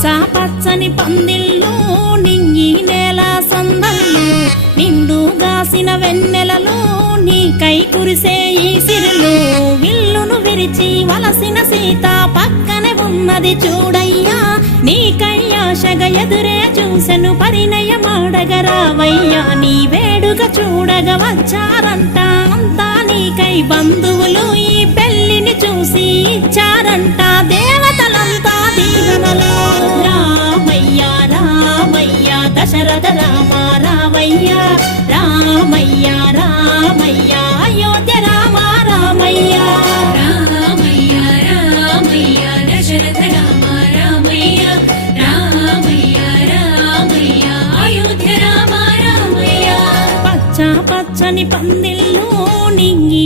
పచ్చ పచ్చని పందిళ్ళు నింగి నేల సందళ్ళు నిండుగాసిన వెన్నెలలు నీకై కురిసే ఈ సిరులు విల్లును విరిచి వలసిన సీత పక్కనే ఉన్నది చూడయ్యా నీకై ఆశగా ఎదురే చూసెను పరిణయమాడగరావయ్యా నీ వేడుక చూడగా వచ్చారంట అంతా నీకై బంధువులు ఈ పెళ్లిని చూసి ఇచ్చారంట దేవతలంతా దీవెనలు రామయ్యా రామయ్యా దశరథ రామ రామయ్యా రామయ్యా రామయ్యా అయోధ్య రామ రామయ్యా రామయ్యా రామయ్యా దశరథ రామ రామయ్యా రామయ్యా రామయ్యా అయోధ్య రామ రామయ్యా పచ్చ పచ్చని పందిళ్ళు నింగి